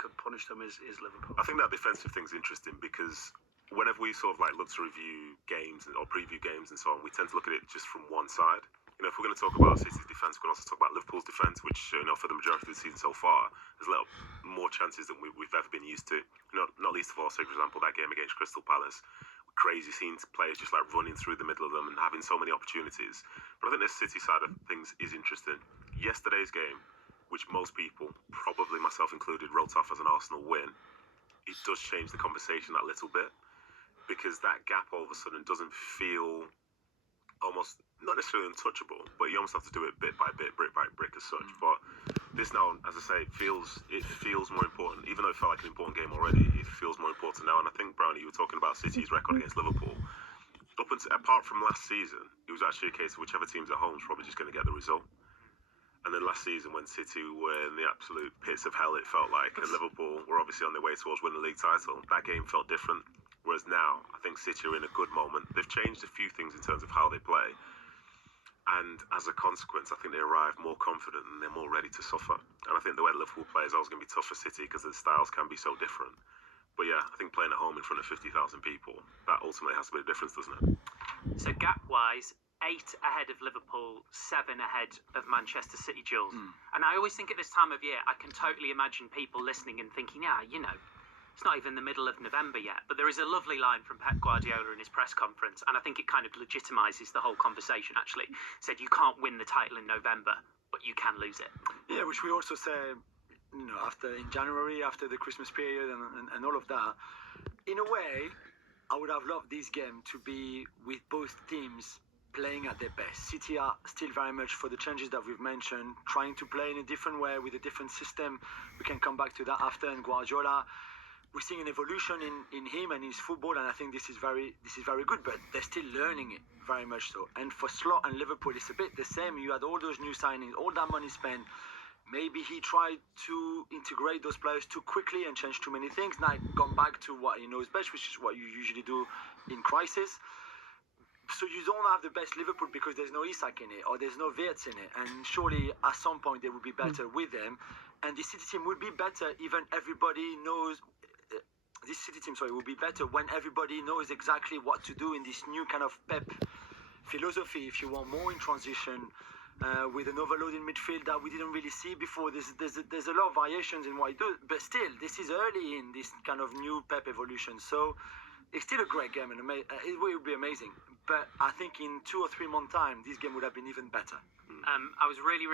could punish them is Liverpool. I think that defensive thing's interesting because whenever we sort of like look to review games or preview games and so on, we tend to look at it just from one side. If we're going to talk about City's defence, we can also talk about Liverpool's defence, which for the majority of the season so far has let up more chances than we've ever been used to. Not least of all, say for example that game against Crystal Palace, crazy seeing players just like running through the middle of them and having so many opportunities. But I think the City side of things is interesting. Yesterday's game, which most people, probably myself included, wrote off as an Arsenal win, it does change the conversation that little bit, because that gap all of a sudden doesn't feel almost, not necessarily untouchable, but you almost have to do it bit by bit, brick by brick as such. But this now, as I say, it feels more important. Even though it felt like an important game already, it feels more important now. And I think, Brownie, you were talking about City's record against Liverpool. Apart from last season, it was actually a case of whichever team's at home is probably just going to get the result. And then last season, when City were in the absolute pits of hell, it felt like, and Liverpool were obviously on their way towards winning the league title, that game felt different. Whereas now, I think City are in a good moment. They've changed a few things in terms of how they play. And as a consequence, I think they arrive more confident and they're more ready to suffer. And I think the way Liverpool play is always going to be tough for City because the styles can be so different. But yeah, I think playing at home in front of 50,000 people, that ultimately has to be a difference, doesn't it? So gap-wise, 8 ahead of Liverpool, 7 ahead of Manchester City, Jules. And I always think at this time of year, I can totally imagine people listening and thinking, it's not even the middle of November yet. But there is a lovely line from Pep Guardiola in his press conference, and I think it kind of legitimises the whole conversation, actually. He said, you can't win the title in November, but you can lose it. Yeah, which we also say, in January, after the Christmas period and all of that. In a way, I would have loved this game to be with both teams playing at their best. City are still very much, for the changes that we've mentioned, trying to play in a different way with a different system. We can come back to that after. And Guardiola, we're seeing an evolution in him and his football, and I think this is very good, but they're still learning it, very much so. And for Slot and Liverpool, it's a bit the same. You had all those new signings, all that money spent. Maybe he tried to integrate those players too quickly and change too many things. Now gone back to what he knows best, which is what you usually do in crisis. So you don't have the best Liverpool because there's no Isak in it or there's no Wirtz in it. And surely at some point they would be better with them. And the City team would be better even everybody knows. This City team, will be better when everybody knows exactly what to do in this new kind of Pep philosophy. If you want more in transition, with an overload in midfield that we didn't really see before. There's a lot of variations in what he does, but still, this is early in this kind of new Pep evolution. So it's still a great game, and it will be amazing. But I think in 2 or 3 months' time, this game would have been even better. I was really